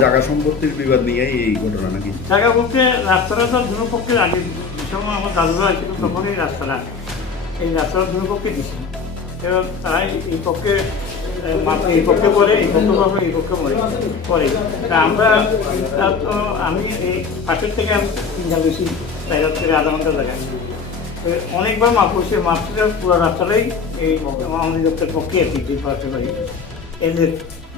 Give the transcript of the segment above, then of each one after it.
জায়গা সম্পত্তির বিবাদ নিয়েই এই ঘটনা নাকি? জায়গা বলতে রাস্তাটা তো দুটো পক্ষের আগে সময় আমার দাদুরা ছিল তখন এই রাস্তাটা দুটো পক্ষে দিচ্ছে। এবার তারাই এই পক্ষে পরে এই পক্ষে পরে তা আমরা তো আমি এই পাশের থেকে আমি তিনটা বেশি জায়গা থেকে আধা ঘন্টা জায়গায় অনেকবার মাপ করছে, মাপটা পুরো রাস্তাটাই এই আমাদের দপ্তরের পক্ষে আর কি যে পাশে বাড়ি এদের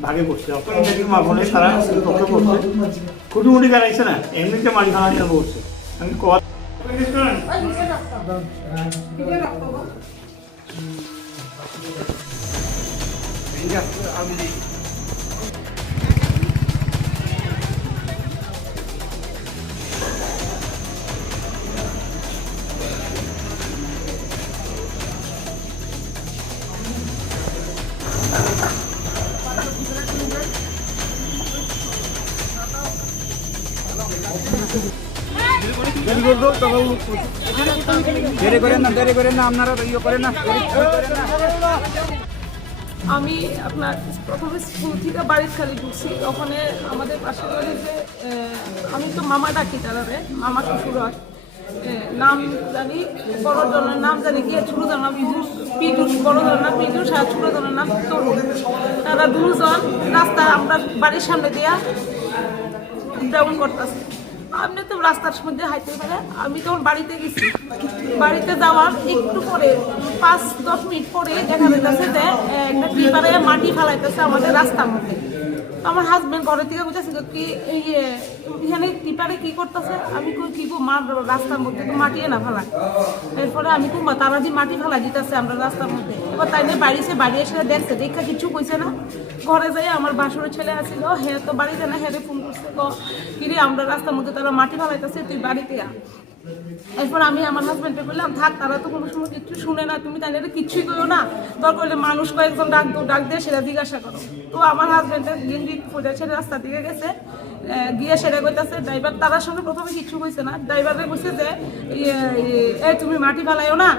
ভাগে পড়ছে। অত মাপ হলে তারা পক্ষে পড়ছে, খুঁটিমুটি দাঁড়াইছে না, এমনিতে মাটি খাওয়া বলছে। আমি দেরি করেন না আপনারা ইয়ে করেন না। আমি আপনার প্রথমে স্কুল থেকে বাড়ির খালি ঢুকছি, ওখানে আমাদের পাশে বাড়ি যে আমি তো মামা ডাকি তারারে, মামা শ্বশুর হয়, নাম জানি বড় জনের নাম জানি গিয়ে ছোট জনের নাম পিজুষ, বড় জনের নাম পিজুষ আর ছোট জনের নাম তরুণ। তারা দুজন রাস্তা আমরা বাড়ির সামনে দিয়া যেমন করতেছে, আপনি তো রাস্তার মধ্যে হাইতে পারে। আমি তখন বাড়িতে গেছি, বাড়িতে যাওয়ার একটু পরে 5-10 মিনিট পরে দেখা যাচ্ছে যে একটা টিপারে মাটি ফেলাইতেছে আমাদের রাস্তার মধ্যে। আমার হাজবেন্ড ঘরের থেকে বুঝেছে কি এখানে টিপারে কি করতেছে, আমি কি মার রাস্তার মধ্যে তো মাটি না ফেলায়। এরপরে আমি খুব তারা দিয়ে মাটি ফেলা দিতেছে আমরা রাস্তার মধ্যে। এবার তাই নিয়ে বাড়ি এসে দেখছে, দেখা কিছু কইছে না। ঘরে যাই আমার বাসুরের ছেলে আসছিল, হ্যাঁ তো বাড়িতে না, হ্যাঁ ফোন করছে কিরে আমরা রাস্তার মধ্যে তারা মাটি ফেলাইতেছে, তুই বাড়িতে আ। এরপর আমি আমার হাজব্যান্ডকে বললাম থাক, তারা তো কোনো সময় কিছু শুনে না, তুমি তাই কিচ্ছুই করো না, দরকার হলে মানুষ কয়েকজন ডাক দিয়ে সেটা জিজ্ঞাসা করো। তো আমার হাজব্যান্ডের গেঞ্জি পরে ছেড়ে রাস্তা দিকে গেছে, গিয়ে সেটা কইতেছে ড্রাইভার তারার সঙ্গে প্রথমে কিছু কইছে না, ড্রাইভারে কইছে যে তুমি মাটি ফেলাইও না,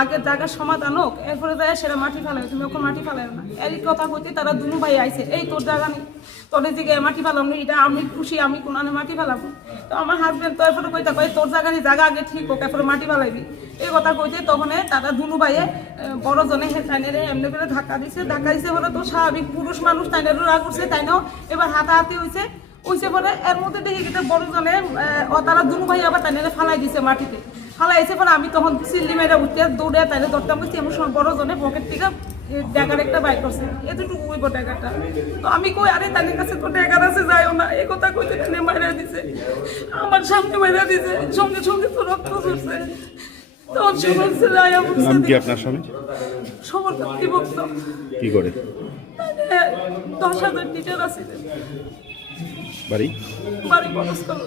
আগের জায়গার সমাধান হোক, এরপরে যায় সেটা মাটি ফেলাইও, তুমি ওখানে মাটি ফেলাইও না। এই কথা কইতে তারা দুনু ভাই আইছে, এই তোর জায়গা নেই, তোর দিকে মাটি ফেলাম এটা আমি খুশি, আমি কোন মাটি ফেলাবো। তো আমার হাজব্যান্ড তো এরপরে কইতে কয় তোর জায়গা নেই, জায়গা আগে ঠিক হোক এরপরে মাটি ফেলাইবি, এই কথা কইতে তখন তারা দুনু ভাইয়ে বড় জনে তাইনেরে এমনি করে ধাক্কা দিছে বলে তো স্বাভাবিক পুরুষ মানুষ তাইনেরও রাগ করছে, তাইনেও এবার হাতাহাতি হয়েছে পরে এর মধ্যে দেখি গেছে বড় জনে তারা দুনু ভাই আবার তাইনেরে ফালাই দিছে মাটিতে, ফালাইছে পরে আমি তখন সিল্লি মেরে উঠতে দৌড়ে তাইনে ধরতাম বলছি, এমন সময় বড় জনে পকেট থেকে ড্যাগার একটা বাইক করছে, এতটুকু ওই ড্যাগারটা। তো আমি কই আরে তাদের কাছে তো ড্যাগার আছে, যাইও না, এই কথা কইতে তাইনে মাইরা দিছে, আমার সামনে মাইরা দিছে, সঙ্গে সঙ্গে তো রক্ত ঝরছে। নাম কি আপনার স্বামী? সমর্থী ভক্ত। কি করে? 10,000 টিচার আছে, বাড়ি বাড়ি বনস্থল।